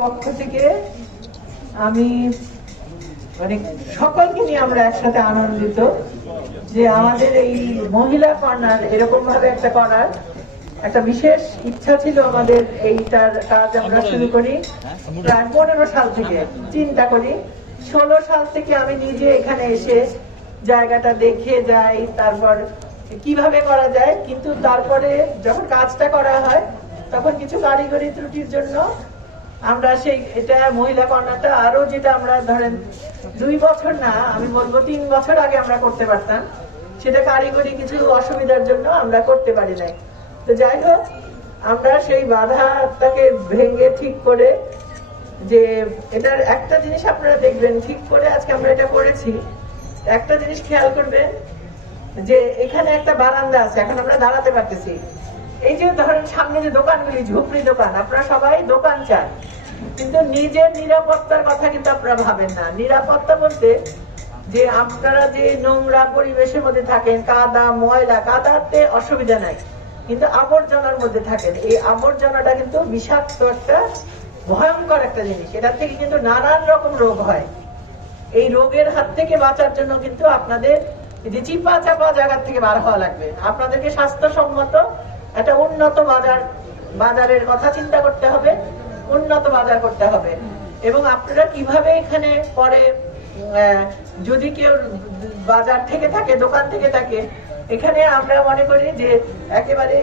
পক্ষ থেকে আমি মানে সকলকে নিয়ে আমরা একসাথে আনন্দিত যে আমাদের এই মহিলা কর্নার এরকম ভাবে একটা করার একটা বিশেষ ইচ্ছা ছিল আমাদের। এইটার কাজ আমরা শুরু করি প্রায় 15 সাল থেকে, চিন্তা করি 16 সাল থেকে আমি নিজে এখানে এসে জায়গাটা দেখে যাই, তারপর কিভাবে করা যায়। কিন্তু তারপরে যখন কাজটা করা হয় তখন কিছু কারিগরি ত্রুটির জন্য আমরা এটা মহিলা কর্নারটা আরো যেটা আমরা ধরেন 2 বছর না, আমি বলবো 3 বছর আগে আমরা করতে পারতাম, সেটা কারিগরি কিছু অসুবিধার জন্য আমরা করতে পারি নাই। তো যাই হোক, আমরা সেই বাধাটাকে ভেঙে ঠিক করে যে এটার একটা জিনিস আপনারা দেখবেন, ঠিক করে আজকে আমরা এটা করেছি। একটা জিনিস খেয়াল করবেন যে এখানে একটা বারান্দা আছে, এখন আমরা দাঁড়াতে পারতেছি। এই যে ধরেন সামনে যে দোকানগুলি, ঝুপড়ি দোকান, আপনারা সবাই দোকান চান, কিন্তু নিজের নিরাপত্তার কথা কিন্তু আপনারা ভাবেন না। নিরাপত্তা বলতে যে আপনারা যে নোংরা পরিবেশের মধ্যে থাকেন, কাদা ময়লা, কাদাতে অসুবিধা নাই, কিন্তু আবর্জনার মধ্যে থাকেন, এই আবর্জনাটা কিন্তু বিষাক্ত একটা ভয়ঙ্কর একটা জিনিস। এটা থেকে কিন্তু নানান রকম রোগ হয়। এই রোগের হাত থেকে বাঁচার জন্য কিন্তু আপনাদের যে চিপা চাপা জায়গার থেকে বার হওয়া লাগবে। আপনাদেরকে স্বাস্থ্যসম্মত একটা উন্নত বাজারের কথা চিন্তা করতে হবে, উন্নত বাজার করতে হবে। এবং আপনারা কিভাবে এখানে পরে যদি কেউ বাজার থেকে থাকে, দোকান থেকে থাকে, এখানে আমরা মনে করি যে একেবারে